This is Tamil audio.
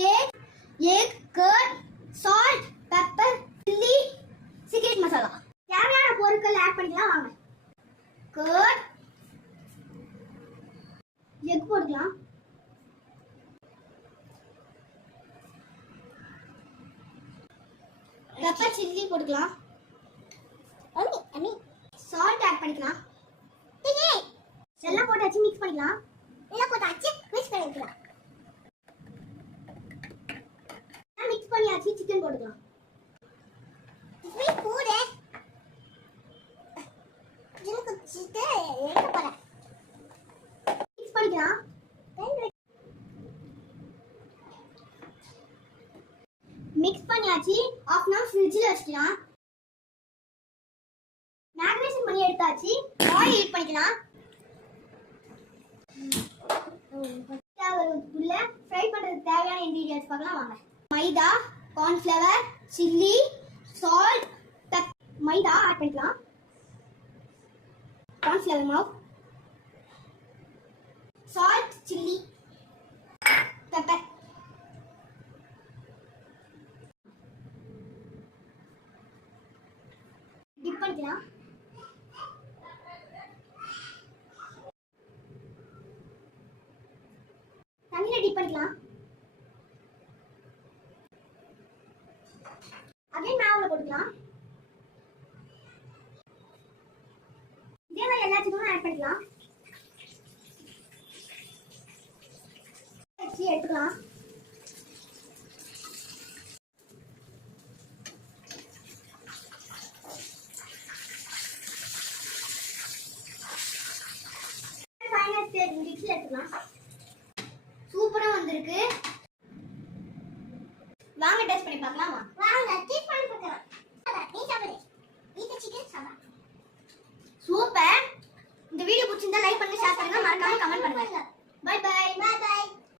Cake, egg, curd, salt, pepper, chilli, secret masala. தேவையான பொருட்கள் ஆட் பண்ணிக்கலாம் வாங்க. கர்ட், எக் போட்டுக்கலாம். பெப்பர் சில்லி போட்டுக்கலாம். சால்ட் ஆட் பண்ணிக்கலாம். எல்லாம் போட்டாச்சு மிக்ஸ் பண்ணிக்கலாம். மிக்ஸ் பண்ணியாச்சு சிக்கன் போட்டுக்கலாம். மிக்ஸ் பண்ணிக்கலாம். மிக்ஸ் பண்ணியாச்சு. half an hour ஃப்ரிட்ஜ்ல வச்சுக்கலாம். மேரினேஷன் பண்ணி எடுத்தாச்சு. ஆயில் ஹீட் பண்ணிக்கலாம். உள்ள ஃப்ரை பண்றதுக்கு தேவையான இன்கிரிடியன்ட்ஸ் பார்க்கலாம் வாங்க. மைதா, கார்ன்ஃப்ளவர், சில்லி, சால்ட், மைதா ஆட் பண்ணிக்கலாம். கார்ன்ஃப்ளவர் மாவு, சால்ட், சில்லி, பெப்பர். டிப் பண்ணிக்கலாம். தண்ணியில டிப் பண்ணிக்கலாம். அகைன் மாவுல போட்டுக்கலாம். இதே மாதிரி எல்லா சிக்கனும் ஆட் பண்ணிக்கலாம். எடுத்துக்கலாம். எடுத்துக்கலாம். சூப்பரா வந்திருக்கு. வாங்க டேஸ்ட் பண்ணி பார்க்கலாம். வாங்க டேஸ்ட் பண்ணி பார்க்கலாம். நீ சாப்பிடு. இந்த சிக்கன் சாப்பிடு. சூப்பர். இந்த வீடியோ பிடிச்சிருந்தா லைக் பண்ணுங்க, ஷேர் பண்ணுங்க, மறக்காம கமெண்ட் பண்ணுங்க.